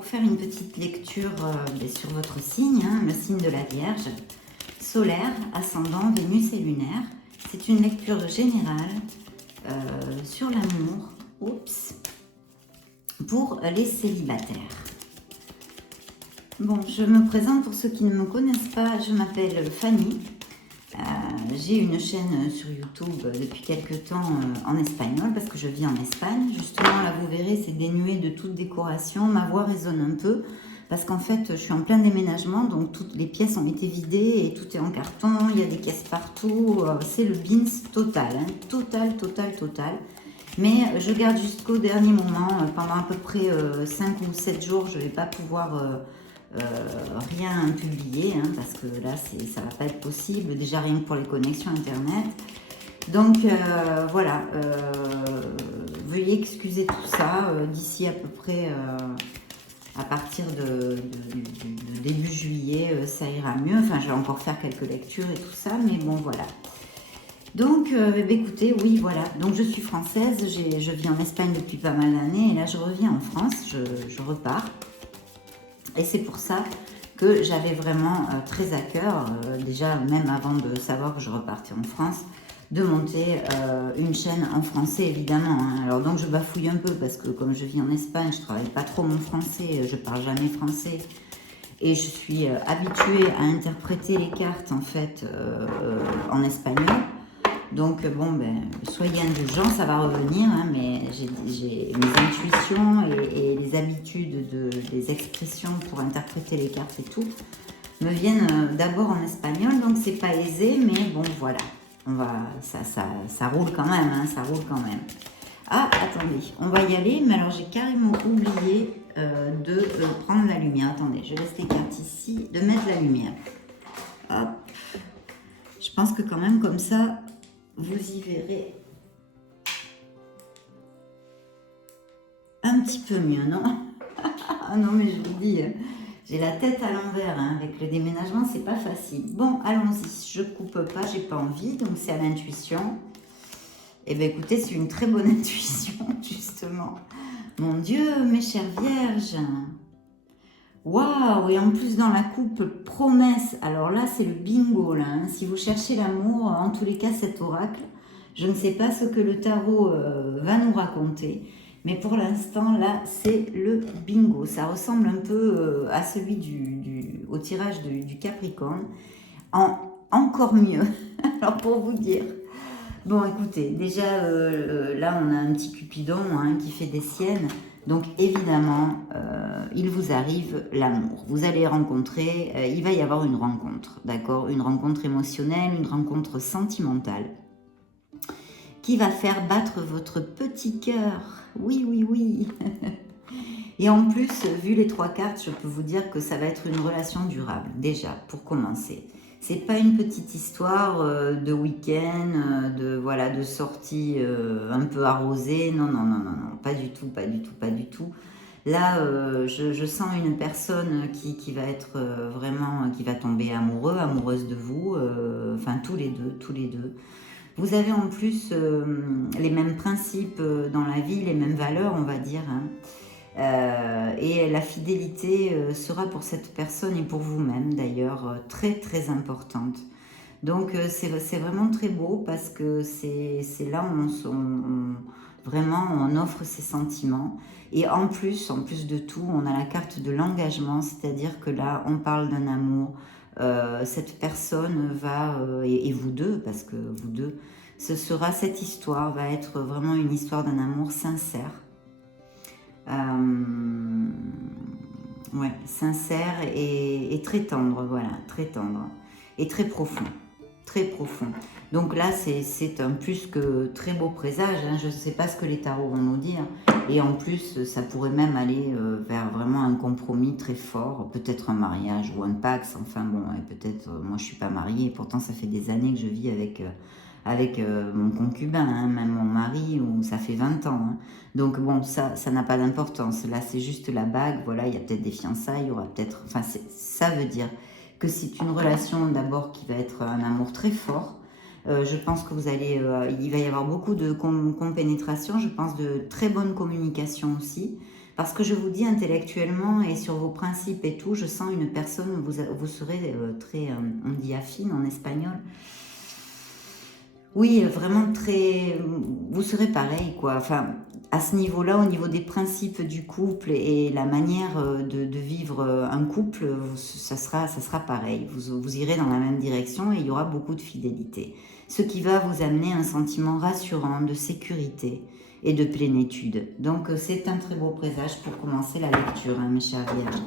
pour faire une petite lecture sur votre signe, hein, le signe de la Vierge, solaire, ascendant, Vénus et lunaire. C'est une lecture générale sur l'amour, pour les célibataires. Bon, je me présente pour ceux qui ne me connaissent pas, je m'appelle Fanny. J'ai une chaîne sur YouTube depuis quelques temps en espagnol parce que je vis en Espagne. Justement, là, vous verrez, c'est dénué de toute décoration. Ma voix résonne un peu parce qu'en fait, je suis en plein déménagement. Donc, toutes les pièces ont été vidées et tout est en carton. Il y a des caisses partout. C'est le bins total, hein. Total. Mais je garde jusqu'au dernier moment. Pendant à peu près 5 ou 7 jours, je ne vais pas pouvoir... rien publier parce que là ça va pas être possible, déjà rien que pour les connexions internet. Donc voilà, veuillez excuser tout ça. D'ici à peu près à partir de début juillet, ça ira mieux. Enfin, je vais encore faire quelques lectures et tout ça, mais bon, voilà. Donc, écoutez, oui, voilà. Donc, je suis française, je vis en Espagne depuis pas mal d'années, et là, je reviens en France, je repars. Et c'est pour ça que j'avais vraiment très à cœur, déjà même avant de savoir que je repartais en France, de monter une chaîne en français évidemment. Hein. Alors donc je bafouille un peu parce que comme je vis en Espagne, je travaille pas trop mon français, je parle jamais français. Et je suis habituée à interpréter les cartes en fait en espagnol. Donc bon, ben, soyez indulgents, ça va revenir, hein, mais j'ai mes intuitions et les habitudes des expressions pour interpréter les cartes et tout me viennent d'abord en espagnol, donc c'est pas aisé, mais bon voilà, ça roule quand même, hein, ça roule quand même. Ah, attendez, on va y aller, mais alors j'ai carrément oublié de prendre la lumière. Attendez, je laisse les cartes ici, de mettre la lumière. Hop. Je pense que quand même comme ça, vous y verrez un petit peu mieux, non? Ah non, mais je vous dis, j'ai la tête à l'envers, hein, avec le déménagement, c'est pas facile. Bon, allons-y, je coupe pas, j'ai pas envie, donc c'est à l'intuition. Eh bien, écoutez, c'est une très bonne intuition, justement. Mon Dieu, mes chères vierges. Waouh, et en plus dans la coupe, promesse. Alors là, c'est le bingo, là. Hein. Si vous cherchez l'amour, en tous les cas, cet oracle, je ne sais pas ce que le tarot va nous raconter. Mais pour l'instant, là, c'est le bingo. Ça ressemble un peu à celui au tirage du Capricorne. Encore mieux. Alors, pour vous dire... Bon, écoutez, déjà, là, on a un petit Cupidon hein, qui fait des siennes. Donc, évidemment, il vous arrive l'amour. Vous allez rencontrer, il va y avoir une rencontre, d'accord? Une rencontre émotionnelle, une rencontre sentimentale qui va faire battre votre petit cœur. Oui. Et en plus, vu les 3 cartes, je peux vous dire que ça va être une relation durable, déjà, pour commencer. C'est pas une petite histoire de week-end, de sortie un peu arrosée. Non, pas du tout. Là, je sens une personne qui va être vraiment, qui va tomber amoureuse de vous. Enfin, tous les deux. Vous avez en plus les mêmes principes dans la vie, les mêmes valeurs, on va dire. Hein. Et la fidélité sera pour cette personne et pour vous-même d'ailleurs très importante. Donc c'est vraiment très beau parce que c'est là où vraiment on offre ses sentiments. Et en plus de tout, on a la carte de l'engagement, c'est-à-dire que là on parle d'un amour. Cette personne va, et vous deux, parce que vous deux, cette histoire va être vraiment une histoire d'un amour sincère. Ouais, sincère et très tendre, voilà, très tendre et très profond. Donc là, c'est un plus que très beau présage, hein. Je ne sais pas ce que les tarots vont nous dire, et en plus, ça pourrait même aller vers vraiment un compromis très fort, peut-être un mariage ou un pax, enfin bon, et peut-être, moi je ne suis pas mariée, et pourtant ça fait des années que je vis avec mon concubin, hein, même mon mari, où ça fait 20 ans. Hein. Donc bon, ça n'a pas d'importance. Là, c'est juste la bague. Voilà, il y a peut-être des fiançailles, il y aura peut-être... Enfin, ça veut dire que c'est une relation d'abord qui va être un amour très fort. Je pense que vous allez... il va y avoir beaucoup de compénétration. Je pense de très bonne communication aussi. Parce que je vous dis intellectuellement et sur vos principes et tout, je sens une personne, vous serez très, on dit affine en espagnol. Oui, vraiment très, vous serez pareil quoi, enfin à ce niveau-là, au niveau des principes du couple et la manière de vivre un couple, ça sera pareil, vous irez dans la même direction et il y aura beaucoup de fidélité. Ce qui va vous amener un sentiment rassurant de sécurité et de plénitude. Donc c'est un très beau présage pour commencer la lecture, hein, mes chers vierges.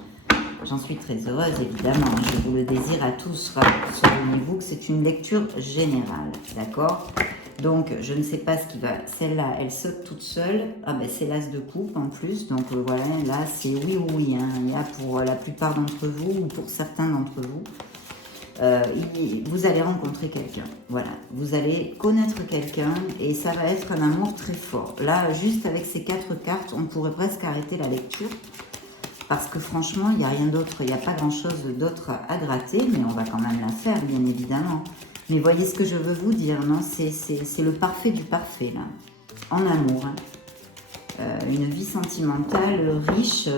J'en suis très heureuse, évidemment. Je vous le désire à tous. Souvenez-vous que c'est une lecture générale, d'accord? Donc, je ne sais pas ce qui va... Celle-là, elle saute toute seule. Ah ben, c'est l'as de coupe en plus. Donc, voilà, là, c'est oui ou oui. Hein. Il y a pour la plupart d'entre vous ou pour certains d'entre vous. Vous allez rencontrer quelqu'un. Voilà. Vous allez connaître quelqu'un et ça va être un amour très fort. Là, juste avec ces 4 cartes, on pourrait presque arrêter la lecture. Parce que franchement, il n'y a rien d'autre, il n'y a pas grand-chose d'autre à gratter, mais on va quand même la faire, bien évidemment. Mais voyez ce que je veux vous dire, non? C'est le parfait du parfait, là. En amour. Hein. Une vie sentimentale riche,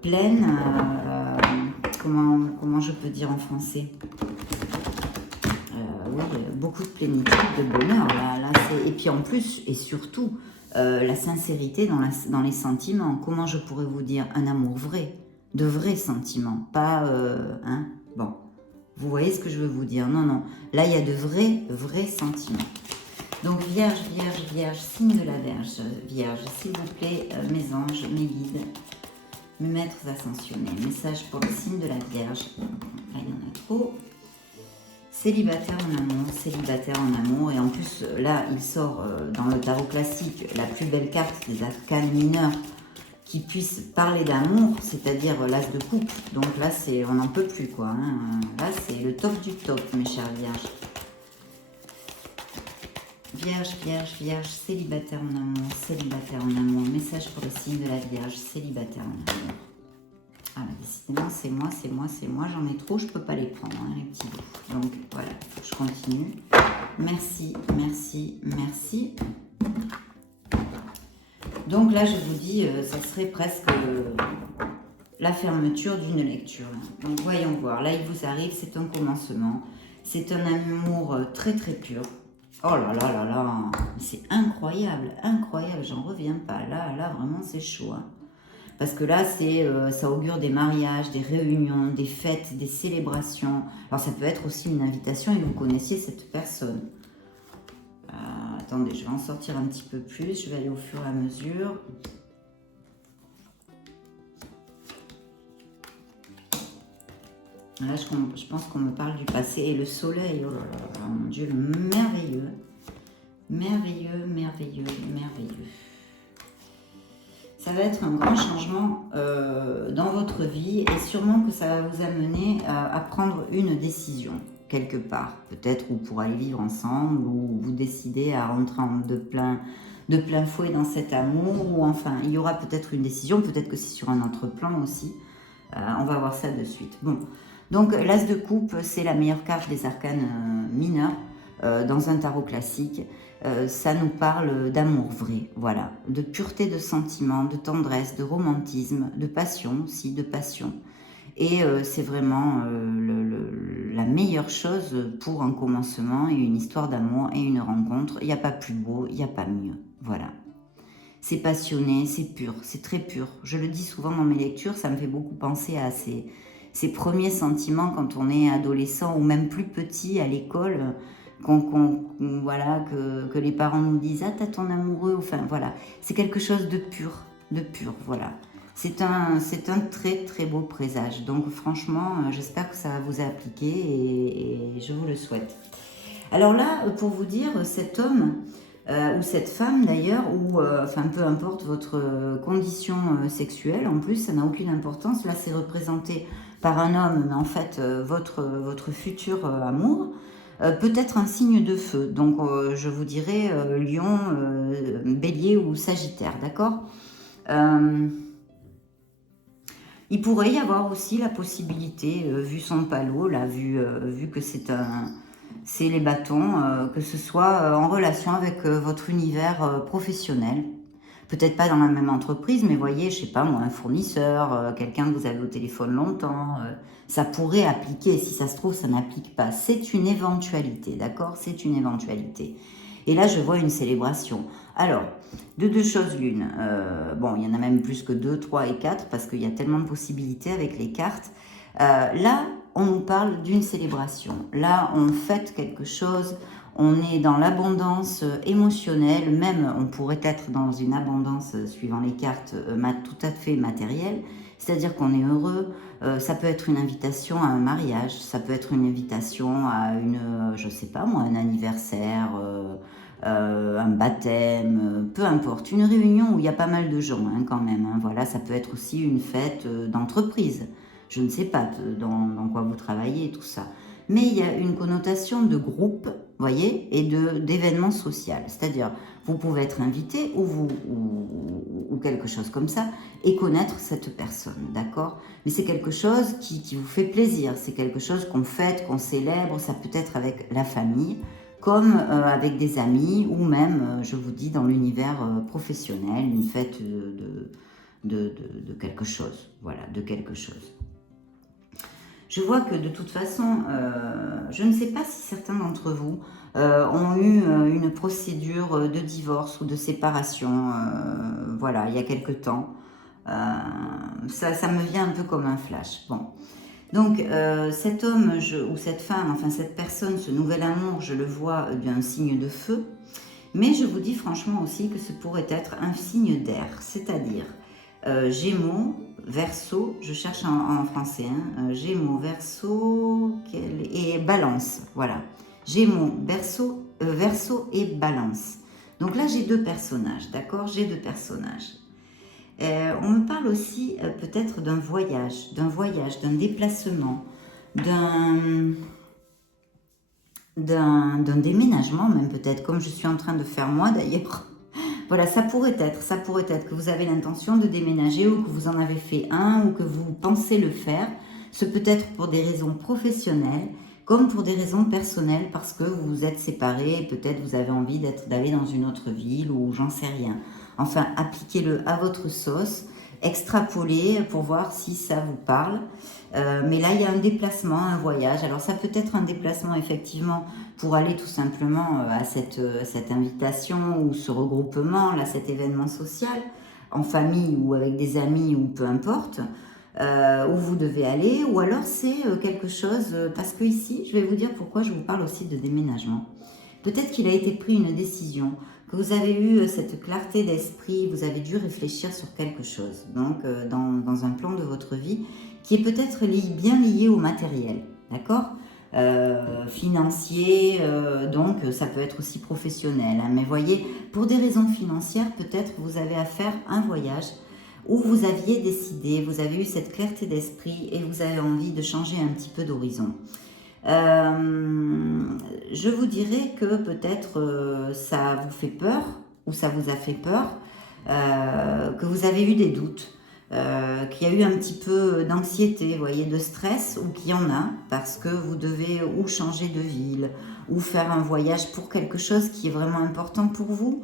pleine, comment je peux dire en français? Oui, beaucoup de plénitude, de bonheur, là et puis en plus, et surtout, la sincérité dans les sentiments. Comment je pourrais vous dire? Un amour vrai, de vrais sentiments, pas... hein, bon, vous voyez ce que je veux vous dire? Non, non, là il y a de vrais sentiments. Donc Vierge, Vierge, Vierge, signe de la Vierge, s'il vous plaît, mes anges, mes guides, mes maîtres ascensionnés, message pour le signe de la Vierge. Là il y en a trop. Célibataire en amour, et en plus là il sort dans le tarot classique la plus belle carte des arcanes mineurs qui puisse parler d'amour, c'est-à-dire l'as de coupe. Donc là on n'en peut plus quoi, hein. Là c'est le top du top, mes chères vierges. Vierge, Vierge, Vierge, célibataire en amour, message pour le signe de la Vierge, célibataire en amour. Ah bah décidément c'est moi, j'en ai trop, je peux pas les prendre, hein, les petits bouts. Donc voilà, faut que je continue. Merci, merci, merci. Donc là je vous dis, ça serait presque la fermeture d'une lecture. Donc voyons voir, là il vous arrive, c'est un commencement. C'est un amour très très pur. Oh là là là là, c'est incroyable, incroyable, j'en reviens pas. Là vraiment c'est chaud, hein. Parce que là, ça augure des mariages, des réunions, des fêtes, des célébrations. Alors, ça peut être aussi une invitation et vous connaissiez cette personne. Attendez, je vais en sortir un petit peu plus. Je vais aller au fur et à mesure. Là, je pense qu'on me parle du passé. Et le soleil, oh là là, mon Dieu, merveilleux. Merveilleux, merveilleux, merveilleux. Ça va être un grand changement dans votre vie et sûrement que ça va vous amener à prendre une décision quelque part. Peut-être ou pour aller vivre ensemble ou vous décidez à rentrer de plein fouet dans cet amour. Ou enfin, il y aura peut-être une décision, peut-être que c'est sur un autre plan aussi. On va voir ça de suite. Bon, donc l'as de coupe, c'est la meilleure carte des arcanes mineurs dans un tarot classique. Ça nous parle d'amour vrai, voilà, de pureté de sentiments, de tendresse, de romantisme, de passion aussi, de passion. Et c'est vraiment la meilleure chose pour un commencement et une histoire d'amour et une rencontre. Il n'y a pas plus beau, il n'y a pas mieux, voilà. C'est passionné, c'est pur, c'est très pur. Je le dis souvent dans mes lectures, ça me fait beaucoup penser à ces premiers sentiments quand on est adolescent ou même plus petit à l'école. Voilà, que les parents nous disent « Ah, t'as ton amoureux », enfin voilà, c'est quelque chose de pur, voilà. C'est un très très beau présage, donc franchement, j'espère que ça va vous appliquer et je vous le souhaite. Alors là, pour vous dire, cet homme, ou cette femme d'ailleurs, ou enfin peu importe votre condition sexuelle, en plus ça n'a aucune importance, là c'est représenté par un homme, mais en fait votre futur amour, peut-être un signe de feu, donc je vous dirais lion, bélier ou sagittaire, d'accord. Il pourrait y avoir aussi la possibilité, vu son palot, là, vu que c'est les bâtons, que ce soit en relation avec votre univers professionnel. Peut-être pas dans la même entreprise, mais voyez, je sais pas moi, un fournisseur, quelqu'un que vous avez au téléphone longtemps, ça pourrait appliquer. Si ça se trouve, ça n'applique pas. C'est une éventualité, d'accord? C'est une éventualité. Et là, je vois une célébration. Alors, de deux choses l'une. Bon, il y en a même plus que 2, 3 et 4 parce qu'il y a tellement de possibilités avec les cartes. Là, on nous parle d'une célébration. Là, on fête quelque chose. On est dans l'abondance émotionnelle. Même, on pourrait être dans une abondance, suivant les cartes, tout à fait matérielle. C'est-à-dire qu'on est heureux. Ça peut être une invitation à un mariage. Ça peut être une invitation à je sais pas moi, un anniversaire, un baptême, peu importe. Une réunion où il y a pas mal de gens quand même. Voilà, ça peut être aussi une fête d'entreprise. Je ne sais pas dans quoi vous travaillez et tout ça. Mais il y a une connotation de groupe, voyez, et d'événement social. C'est-à-dire, vous pouvez être invité ou quelque chose comme ça et connaître cette personne, d'accord? Mais c'est quelque chose qui vous fait plaisir. C'est quelque chose qu'on fête, qu'on célèbre. Ça peut être avec la famille, comme avec des amis ou même, je vous dis, dans l'univers professionnel, une fête de quelque chose. Voilà, de quelque chose. Je vois que de toute façon, je ne sais pas si certains d'entre vous ont eu une procédure de divorce ou de séparation, voilà, il y a quelque temps. Ça me vient un peu comme un flash. Bon. Donc, cet homme ou cette femme, enfin cette personne, ce nouvel amour, je le vois d'un signe de feu. Mais je vous dis franchement aussi que ce pourrait être un signe d'air, c'est-à-dire Gémeaux, Verseau, je cherche en français, Gémeaux, Verseau et Balance, voilà. Gémeaux, Verseau et Balance. Donc là, j'ai deux personnages, d'accord? J'ai deux personnages. On me parle aussi peut-être d'un voyage, d'un déplacement, d'un déménagement même peut-être, comme je suis en train de faire moi d'ailleurs. Voilà, ça pourrait être que vous avez l'intention de déménager ou que vous en avez fait un ou que vous pensez le faire. Ce peut être pour des raisons professionnelles comme pour des raisons personnelles parce que vous vous êtes séparés et peut-être vous avez envie d'aller dans une autre ville ou j'en sais rien. Enfin, appliquez-le à votre sauce, extrapolez pour voir si ça vous parle. Mais là, il y a un déplacement, un voyage. Alors, ça peut être un déplacement, effectivement, pour aller tout simplement à cette invitation ou ce regroupement, là, cet événement social, en famille ou avec des amis ou peu importe, où vous devez aller. Ou alors, c'est quelque chose... parce que ici, je vais vous dire pourquoi je vous parle aussi de déménagement. Peut-être qu'il a été pris une décision, que vous avez eu cette clarté d'esprit, vous avez dû réfléchir sur quelque chose, donc dans un plan de votre vie qui est peut-être bien lié au matériel, d'accord? Financier, donc ça peut être aussi professionnel, mais voyez, pour des raisons financières, peut-être vous avez à faire un voyage où vous aviez décidé, vous avez eu cette clarté d'esprit et vous avez envie de changer un petit peu d'horizon. Je vous dirais que peut-être ça vous fait peur ou ça vous a fait peur, que vous avez eu des doutes, qu'il y a eu un petit peu d'anxiété, vous voyez, de stress ou qu'il y en a parce que vous devez ou changer de ville ou faire un voyage pour quelque chose qui est vraiment important pour vous,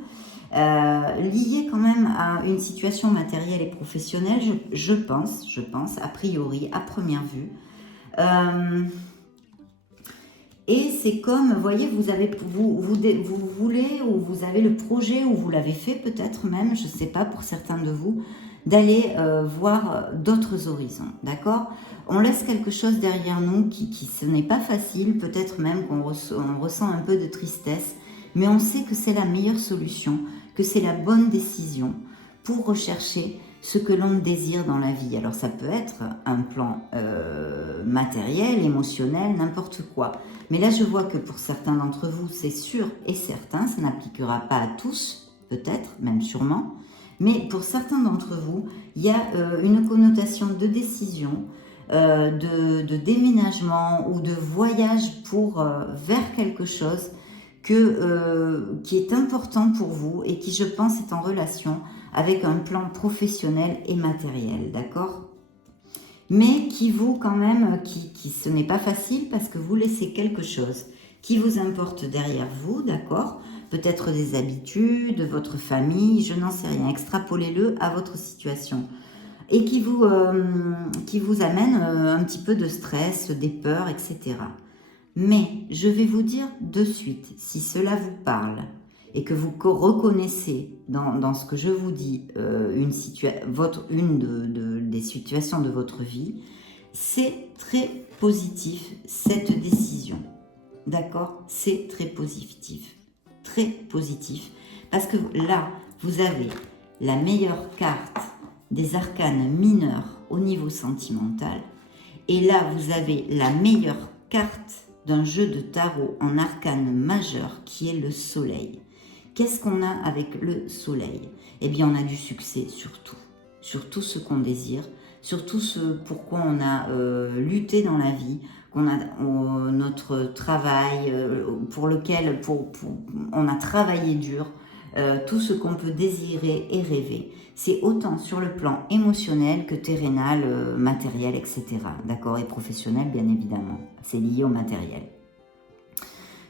lié quand même à une situation matérielle et professionnelle, je pense, a priori, à première vue. Et c'est comme, vous voyez, vous voulez ou vous avez le projet ou vous l'avez fait peut-être même, je ne sais pas pour certains de vous, d'aller voir d'autres horizons, d'accord? On laisse quelque chose derrière nous qui ce n'est pas facile, peut-être même qu'on ressent un peu de tristesse, mais on sait que c'est la meilleure solution, que c'est la bonne décision pour rechercher ce que l'on désire dans la vie. Alors ça peut être un plan matériel, émotionnel, n'importe quoi. Mais là je vois que pour certains d'entre vous, c'est sûr et certain, ça n'appliquera pas à tous, peut-être, même sûrement. Mais pour certains d'entre vous, il y a une connotation de décision, de déménagement ou de voyage vers quelque chose qui est important pour vous et qui, je pense, est en relation avec un plan professionnel et matériel, d'accord? Mais qui vous, quand même, ce n'est pas facile parce que vous laissez quelque chose qui vous importe derrière vous, d'accord? peut-être des habitudes, votre famille, je n'en sais rien. Extrapolez-le à votre situation et qui vous amène un petit peu de stress, des peurs, etc. Mais je vais vous dire de suite, si cela vous parle et que vous reconnaissez dans ce que je vous dis des situations de votre vie, c'est très positif cette décision. D'accord? C'est très positif. Très positif. Parce que là, vous avez la meilleure carte des arcanes mineurs au niveau sentimental. Et là, vous avez la meilleure carte d'un jeu de tarot en arcane majeur qui est le soleil. Qu'est-ce qu'on a avec le soleil? Eh bien, on a du succès sur tout ce qu'on désire, sur tout ce pourquoi on a lutté dans la vie, qu'on a notre travail pour lequel on a travaillé dur, tout ce qu'on peut désirer et rêver. C'est autant sur le plan émotionnel que terrénal, matériel, etc. D'accord? Et professionnel, bien évidemment. C'est lié au matériel.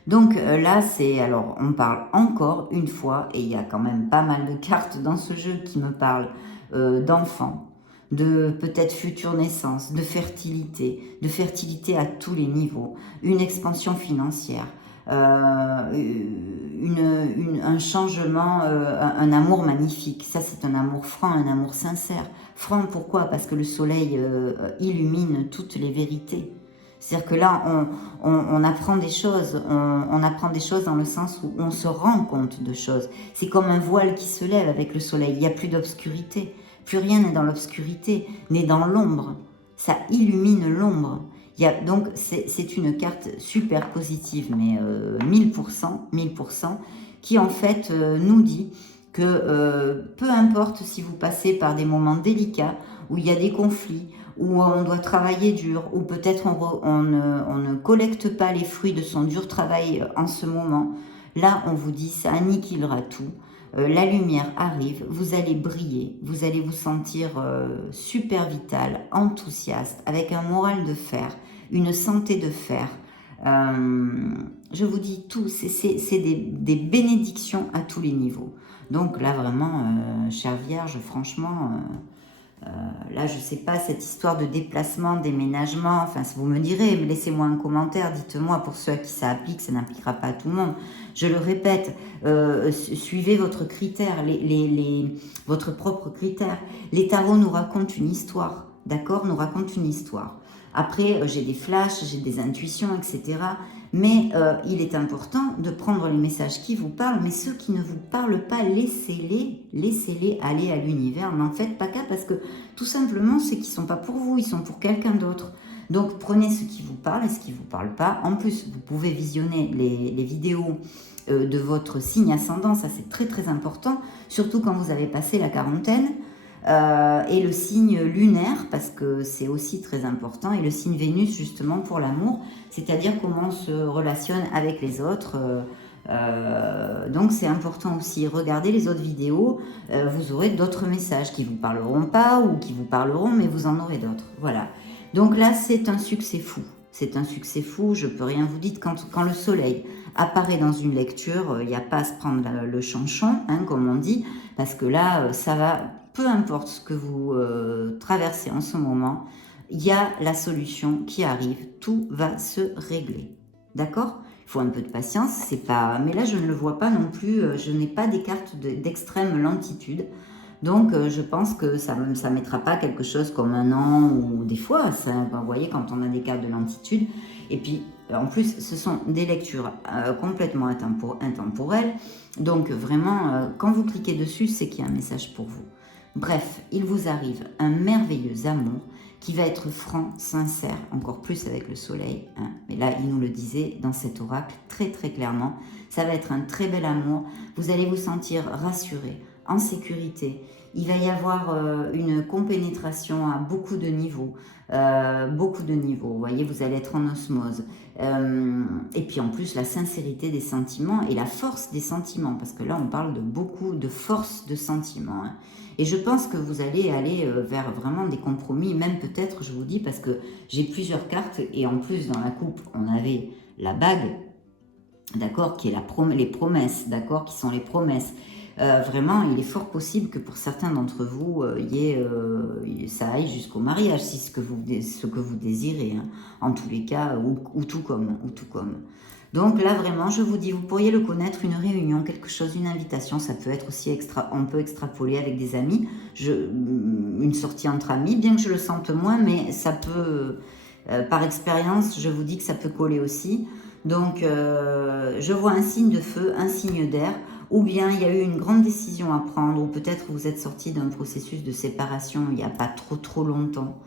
Donc là, alors on parle encore une fois, et il y a quand même pas mal de cartes dans ce jeu qui me parlent d'enfants, de peut-être future naissance, de fertilité à tous les niveaux, une expansion financière, un changement, un amour magnifique. Ça, c'est un amour franc, un amour sincère. Franc, pourquoi? Parce que le soleil illumine toutes les vérités. C'est-à-dire que là, on apprend des choses, on apprend des choses dans le sens où on se rend compte de choses. C'est comme un voile qui se lève avec le soleil, il n'y a plus d'obscurité. Plus rien n'est dans l'obscurité, n'est dans l'ombre. Ça illumine l'ombre. Donc, c'est une carte super positive, mais 1000%, qui en fait nous dit que peu importe si vous passez par des moments délicats, où il y a des conflits, où on doit travailler dur, ou peut-être on ne collecte pas les fruits de son dur travail en ce moment, là on vous dit ça anniquilera tout. La lumière arrive, vous allez briller, vous allez vous sentir super vital, enthousiaste, avec un moral de fer, une santé de fer. Je vous dis tout, c'est des bénédictions à tous les niveaux. Donc là vraiment, chère Vierge, franchement, là je sais pas, cette histoire de déplacement, déménagement, enfin vous me direz, laissez-moi un commentaire, dites-moi pour ceux à qui ça applique, ça n'appliquera pas à tout le monde. Je le répète, suivez votre critère, votre propre critère. Les tarots nous racontent une histoire, d'accord? Nous racontent une histoire. Après, j'ai des flashs, j'ai des intuitions, etc. Mais il est important de prendre les messages qui vous parlent, mais ceux qui ne vous parlent pas, laissez-les aller à l'univers. N'en faites pas cas parce que tout simplement, c'est qu'ils ne sont pas pour vous, ils sont pour quelqu'un d'autre. Donc prenez ce qui vous parle et ce qui ne vous parle pas. En plus, vous pouvez visionner les vidéos de votre signe ascendant, ça c'est très très important, surtout quand vous avez passé la quarantaine. Et le signe lunaire, parce que c'est aussi très important, et le signe Vénus justement pour l'amour, c'est-à-dire comment on se relationne avec les autres. Donc c'est important aussi. Regardez les autres vidéos, vous aurez d'autres messages qui vous parleront pas ou qui vous parleront, mais vous en aurez d'autres. Voilà. Donc là, c'est un succès fou. C'est un succès fou, je peux rien vous dire. Quand le soleil apparaît dans une lecture, il n'y a pas à se prendre le chanchon, hein, comme on dit, parce que là, ça va, peu importe ce que vous traversez en ce moment, il y a la solution qui arrive, tout va se régler. D'accord? Il faut un peu de patience, c'est pas... mais là, je ne le vois pas non plus, je n'ai pas des cartes d'extrême lentitude. Donc, je pense que ça ne mettra pas quelque chose comme un an ou des fois, ça, vous voyez, quand on a des cartes de lentitude. Et puis, en plus, ce sont des lectures complètement intemporelles. Donc, vraiment, quand vous cliquez dessus, c'est qu'il y a un message pour vous. Bref, il vous arrive un merveilleux amour qui va être franc, sincère, encore plus avec le soleil. Hein. Mais là, il nous le disait dans cet oracle très très clairement. Ça va être un très bel amour. Vous allez vous sentir rassuré, en sécurité. Il va y avoir une compénétration à beaucoup de niveaux. Vous voyez, vous allez être en osmose. Et puis en plus, la sincérité des sentiments et la force des sentiments. Parce que là, on parle de beaucoup de force de sentiments. Hein. Et je pense que vous allez aller vers vraiment des compromis. Même peut-être, je vous dis, parce que j'ai plusieurs cartes. Et en plus, dans la coupe, on avait la bague. d'accord, qui est les promesses, d'accord, qui sont les promesses. Vraiment, il est fort possible que pour certains d'entre vous, ça aille jusqu'au mariage, si ce que vous désirez, hein. En tous les cas, ou tout comme, Donc là, vraiment, je vous dis, vous pourriez le connaître, une réunion, quelque chose, une invitation, ça peut être aussi on peut extrapoler avec des amis, une sortie entre amis, bien que je le sente moins, mais ça peut, par expérience, je vous dis que ça peut coller aussi. Donc, je vois un signe de feu, un signe d'air, ou bien il y a eu une grande décision à prendre, ou peut-être vous êtes sorti d'un processus de séparation il n'y a pas trop longtemps,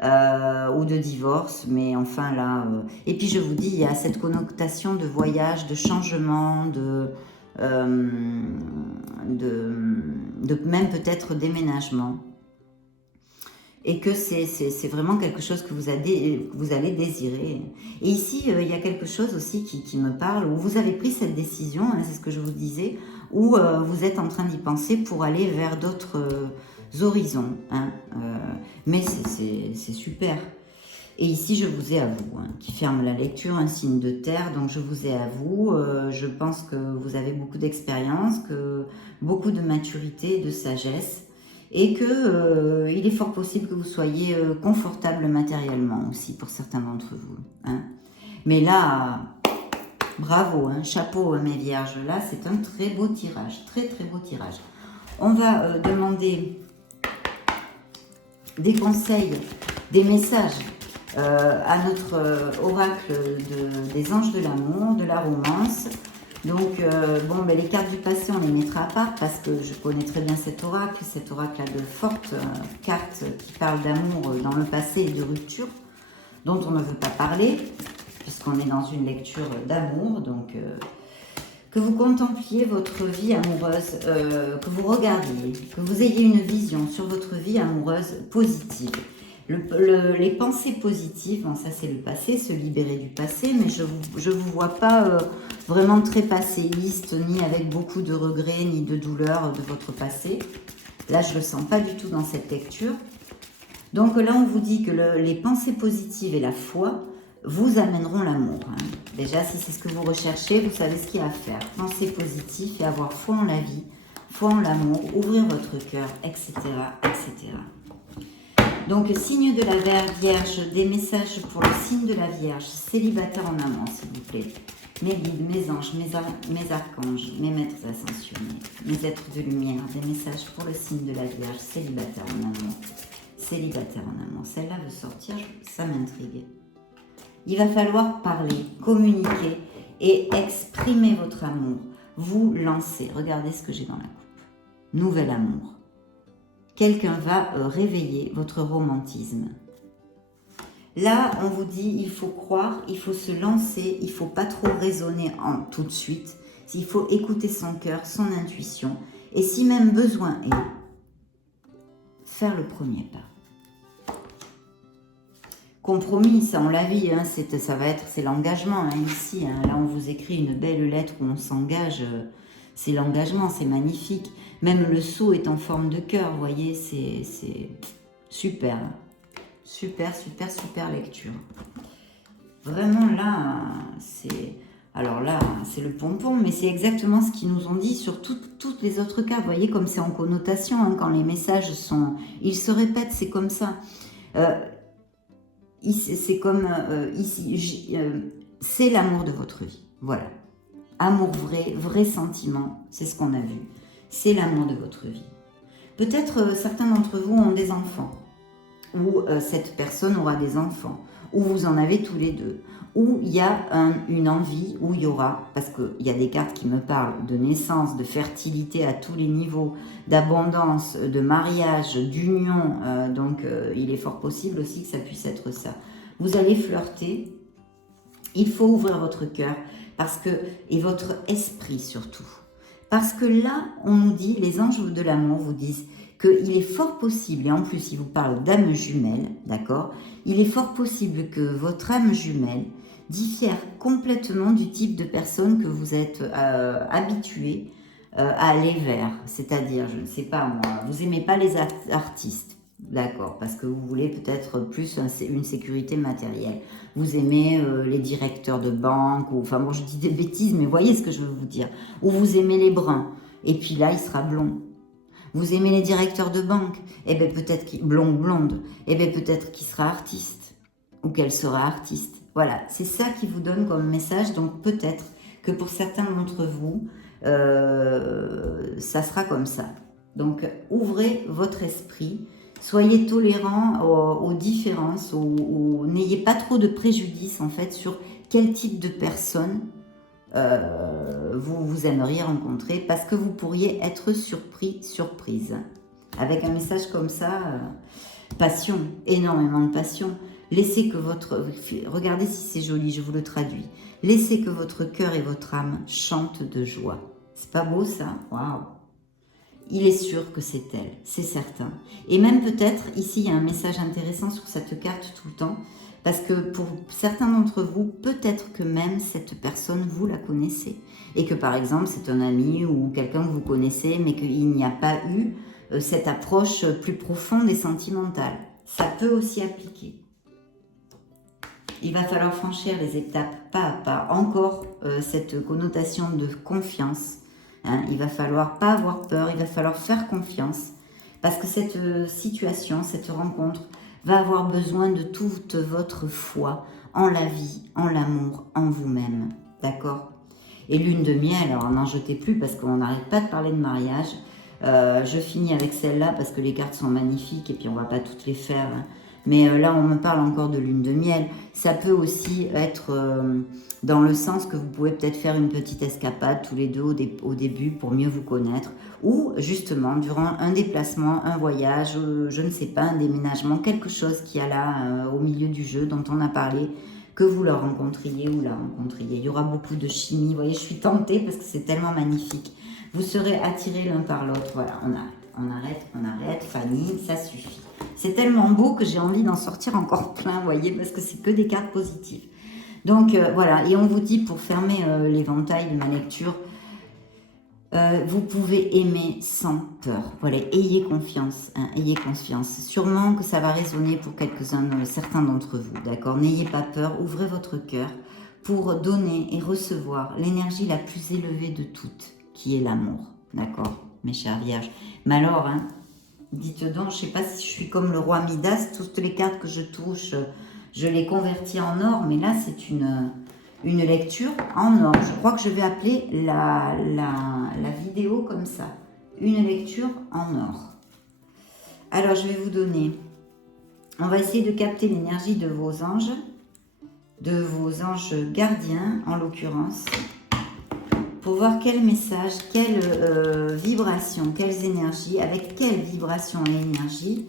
ou de divorce, mais enfin là... Et puis je vous dis, il y a cette connotation de voyage, de changement, de même peut-être déménagement. Et que c'est vraiment quelque chose que vous allez désirer. Et ici, il y a quelque chose aussi qui me parle, où vous avez pris cette décision, hein, c'est ce que je vous disais, où vous êtes en train d'y penser pour aller vers d'autres horizons. Hein, mais c'est super. Et ici, je vous ai à vous, hein, qui ferme la lecture, un signe de terre, donc je vous ai à vous. Je pense que vous avez beaucoup d'expérience, beaucoup de maturité, de sagesse, et que il est fort possible que vous soyez confortable matériellement aussi pour certains d'entre vous. Hein. Mais là, bravo, hein, chapeau mes vierges, là c'est un très beau tirage, très beau tirage. On va demander des conseils, des messages à notre oracle des anges de l'amour, de la romance. Donc, les cartes du passé, on les mettra à part parce que je connais très bien cet oracle. Cet oracle a de fortes cartes qui parlent d'amour dans le passé et de rupture, dont on ne veut pas parler, puisqu'on est dans une lecture d'amour. Donc, que vous contempliez votre vie amoureuse, que vous regardiez, que vous ayez une vision sur votre vie amoureuse positive. Les pensées positives, bon, ça c'est le passé, se libérer du passé, mais je vous vois pas vraiment très passéiste, ni avec beaucoup de regrets, ni de douleur de votre passé. Là, je le sens pas du tout dans cette lecture. Donc là, on vous dit que les pensées positives et la foi vous amèneront l'amour. Hein. Déjà, si c'est ce que vous recherchez, vous savez ce qu'il y a à faire. Penser positif et avoir foi en la vie, foi en l'amour, ouvrir votre cœur, etc., etc. Donc, signe de la Vierge, des messages pour le signe de la Vierge, célibataire en amont, s'il vous plaît. Mes guides, mes anges, mes archanges, mes maîtres ascensionnés, mes êtres de lumière, des messages pour le signe de la Vierge, célibataire en amont. Célibataire en amont. Celle-là veut sortir, ça m'intrigue. Il va falloir parler, communiquer et exprimer votre amour. Vous lancer. Regardez ce que j'ai dans la coupe. Nouvel amour. Quelqu'un va réveiller votre romantisme. Là, on vous dit, il faut croire, il faut se lancer, il ne faut pas trop raisonner tout de suite. Il faut écouter son cœur, son intuition. Et si même besoin est, faire le premier pas. Compromis, ça on l'a vu, hein, c'est l'engagement hein, ici. Hein. Là, on vous écrit une belle lettre où on s'engage. C'est l'engagement, c'est magnifique. Même le sceau est en forme de cœur, vous voyez, c'est super. Super lecture. Vraiment là, alors là, c'est le pompon, mais c'est exactement ce qu'ils nous ont dit sur toutes les autres cartes. Vous voyez comme c'est en connotation, hein, quand les messages ils se répètent, c'est comme ça. C'est comme ici, c'est l'amour de votre vie. Voilà. Amour vrai sentiment, c'est ce qu'on a vu. C'est l'amour de votre vie. Peut-être certains d'entre vous ont des enfants, ou cette personne aura des enfants, ou vous en avez tous les deux, ou il y a une envie, où il y aura, parce qu'il y a des cartes qui me parlent de naissance, de fertilité à tous les niveaux, d'abondance, de mariage, d'union, donc il est fort possible aussi que ça puisse être ça. Vous allez flirter, il faut ouvrir votre cœur, et votre esprit surtout. Parce que là, on nous dit, les anges de l'amour vous disent qu'il est fort possible, et en plus il vous parle d'âme jumelle, d'accord? Il est fort possible que votre âme jumelle diffère complètement du type de personne que vous êtes habitué à aller vers. C'est-à-dire, je ne sais pas moi, vous n'aimez pas les artistes, D'accord, parce que vous voulez peut-être plus une sécurité matérielle. Vous aimez les directeurs de banque, ou, enfin bon, je dis des bêtises, mais voyez ce que je veux vous dire. Ou vous aimez les bruns, et puis là, il sera blond. Vous aimez les directeurs de banque, et bien peut-être qu'il blonde, et bien peut-être qu'il sera artiste, ou qu'elle sera artiste. Voilà, c'est ça qui vous donne comme message, donc peut-être que pour certains d'entre vous, ça sera comme ça. Donc ouvrez votre esprit, soyez tolérants aux différences, n'ayez pas trop de préjudice en fait sur quel type de personne vous aimeriez rencontrer, parce que vous pourriez être surprise. Avec un message comme ça, passion, énormément de passion. Laissez que regardez si c'est joli, je vous le traduis. Laissez que votre cœur et votre âme chantent de joie. C'est pas beau ça? Waouh! Il est sûr que c'est elle, c'est certain. Et même peut-être, ici il y a un message intéressant sur cette carte tout le temps, parce que pour certains d'entre vous, peut-être que même cette personne, vous la connaissez. Et que par exemple, c'est un ami ou quelqu'un que vous connaissez, mais qu'il n'y a pas eu cette approche plus profonde et sentimentale. Ça peut aussi appliquer. Il va falloir franchir les étapes pas à pas. Encore cette connotation de confiance. Hein, il va falloir pas avoir peur, il va falloir faire confiance. Parce que cette situation, cette rencontre, va avoir besoin de toute votre foi en la vie, en l'amour, en vous-même. D'accord? Et lune de miel, alors n'en jetez plus parce qu'on n'arrête pas de parler de mariage. Je finis avec celle-là parce que les cartes sont magnifiques et puis on ne va pas toutes les faire. Hein. Mais là, on me parle encore de lune de miel. Ça peut aussi être dans le sens que vous pouvez peut-être faire une petite escapade tous les deux au début pour mieux vous connaître. Ou justement, durant un déplacement, un voyage, je ne sais pas, un déménagement, quelque chose qui a là au milieu du jeu dont on a parlé, que vous la rencontriez ou la rencontriez. Il y aura beaucoup de chimie. Vous voyez, je suis tentée parce que c'est tellement magnifique. Vous serez attirés l'un par l'autre. Voilà, on arrête. Fanny, ça suffit. C'est tellement beau que j'ai envie d'en sortir encore plein, vous voyez, parce que c'est que des cartes positives. Donc voilà, et on vous dit pour fermer l'éventail de ma lecture, vous pouvez aimer sans peur. Voilà, ayez confiance, hein, ayez confiance. Sûrement que ça va résonner pour quelques-uns, certains d'entre vous, d'accord? N'ayez pas peur, ouvrez votre cœur pour donner et recevoir l'énergie la plus élevée de toutes, qui est l'amour, d'accord, mes chères vierges. Mais alors, hein, dites donc, je ne sais pas si je suis comme le roi Midas, toutes les cartes que je touche, je les convertis en or, mais là, c'est une lecture en or. Je crois que je vais appeler la vidéo comme ça. Une lecture en or. Alors, je vais vous donner... On va essayer de capter l'énergie de vos anges gardiens, en l'occurrence, pour voir quel message, quelle vibration, quelles énergies, avec quelle vibration et énergie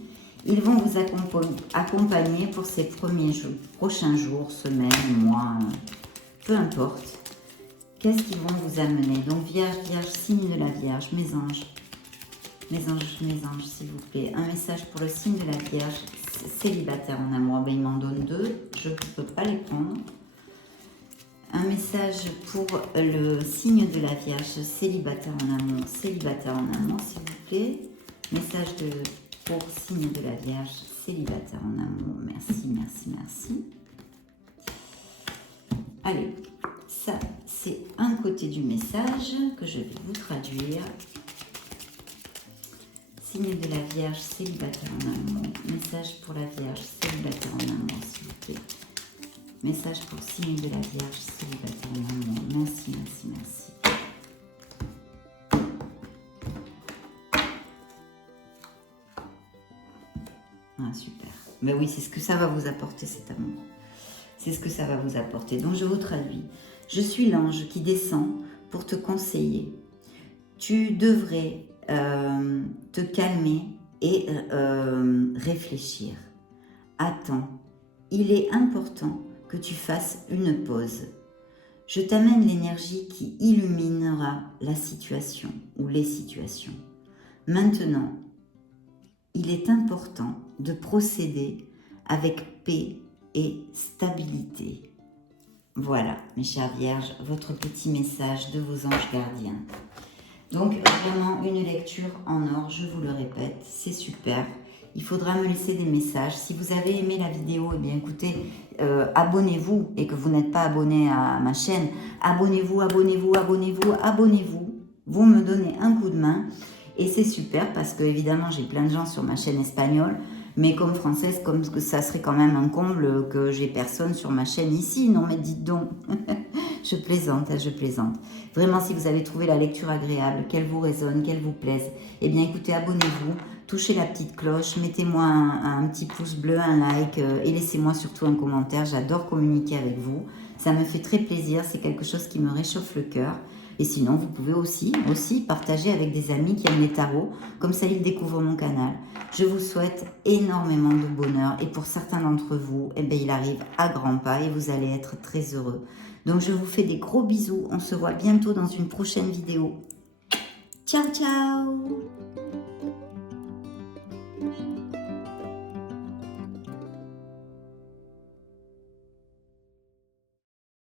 ils vont vous accompagner pour ces prochains jours, semaines, mois, peu importe. Qu'est-ce qu'ils vont vous amener? Donc Vierge, signe de la Vierge, mes anges, s'il vous plaît. Un message pour le signe de la Vierge, célibataire en amour. Ben, il m'en donne deux, je ne peux pas les prendre. Un message pour le signe de la Vierge, célibataire en amour, s'il vous plaît. Message pour signe de la Vierge, célibataire en amour. Merci. Allez, ça, c'est un côté du message que je vais vous traduire. Signe de la Vierge, célibataire en amour. Message pour la Vierge, célibataire en amour, s'il vous plaît. Message pour signe de la Vierge, célibataire en amour. Merci. Ah, super. Mais oui, c'est ce que ça va vous apporter, cet amour. C'est ce que ça va vous apporter. Donc, je vous traduis. Je suis l'ange qui descend pour te conseiller. Tu devrais te calmer et réfléchir. Attends. Il est important que tu fasses une pause. Je t'amène l'énergie qui illuminera la situation ou les situations. Maintenant, il est important de procéder avec paix et stabilité. Voilà, mes chères vierges, votre petit message de vos anges gardiens. Donc, vraiment une lecture en or, je vous le répète, c'est super. il faudra me laisser des messages. Si vous avez aimé la vidéo, eh bien écoutez, abonnez-vous, et que vous n'êtes pas abonné à ma chaîne, abonnez-vous, abonnez-vous, abonnez-vous, abonnez-vous. Vous me donnez un coup de main et c'est super parce que évidemment j'ai plein de gens sur ma chaîne espagnole, mais comme française, comme que ça serait quand même un comble que j'ai personne sur ma chaîne ici. Non mais dites donc. Je plaisante, je plaisante. Vraiment, si vous avez trouvé la lecture agréable, qu'elle vous résonne, qu'elle vous plaise, eh bien écoutez, abonnez-vous, touchez la petite cloche, mettez-moi un petit pouce bleu, un like et laissez-moi surtout un commentaire. J'adore communiquer avec vous. Ça me fait très plaisir, c'est quelque chose qui me réchauffe le cœur. Et sinon, vous pouvez aussi partager avec des amis qui aiment les tarots. Comme ça, ils découvrent mon canal. Je vous souhaite énormément de bonheur. Et pour certains d'entre vous, eh bien, il arrive à grands pas et vous allez être très heureux. Donc, je vous fais des gros bisous. On se voit bientôt dans une prochaine vidéo. Ciao, ciao!